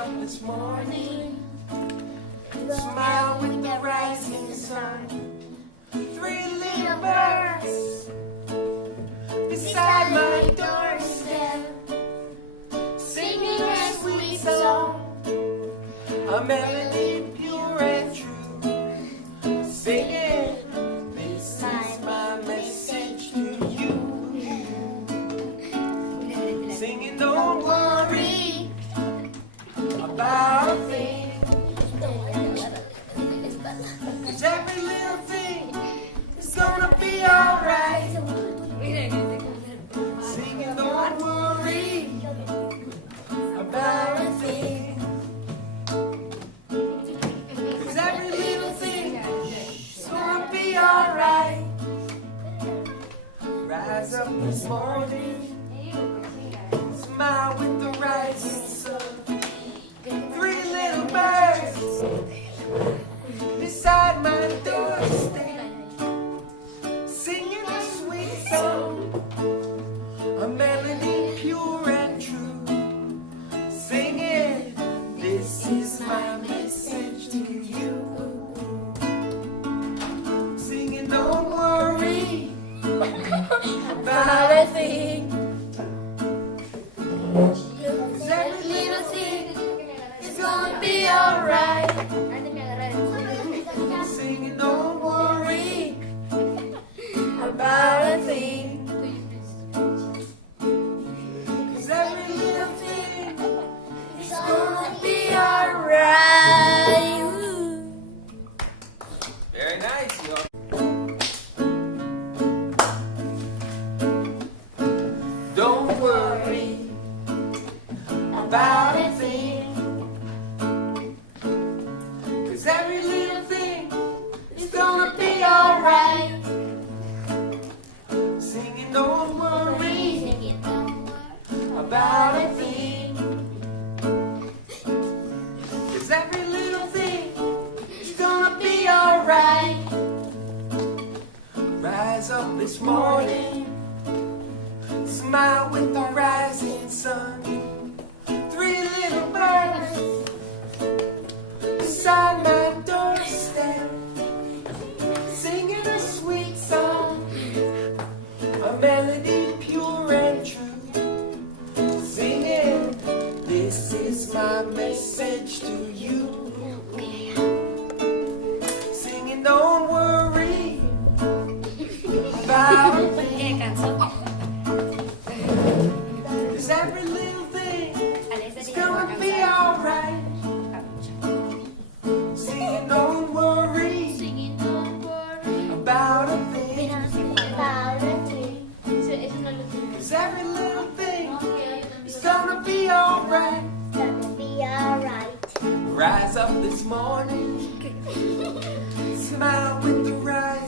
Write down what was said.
up this morning, smile with the rising sun. Three little birds beside my doorstep, singing a sweet song, a melody pure and true, singing, this is my message to you. Singing, don't worry about a thing, 'cause every little thing is gonna be alright. Singing, don't worry about a thing, 'cause every little thing is gonna be alright. Rise up this morning, smile with the rising sun. Three little birds beside my doorstep, singing a sweet song, a melody pure and true, singing, this is my message to you. Singing, don't worry about a thing, 'cause every little thing is gonna be alright. Singing, don't worry about a thing, 'cause every little thing is gonna be alright. Very nice, y'all. Don't worry about a thing, 'cause every little thing is gonna be alright. Singing, don't worry about a thing, 'cause every little thing is gonna be alright. Rise up this morning, smile with the rising sun. Three little birds beside my doorstep, singing a sweet song, a melody pure and true, singing, this is my message to you. Singing, don't worry about a thing, 'cause every little thing is gonna be alright. Singing, don't worry about a thing, 'cause every little thing is gonna be alright. Rise up this morning, smile with the rising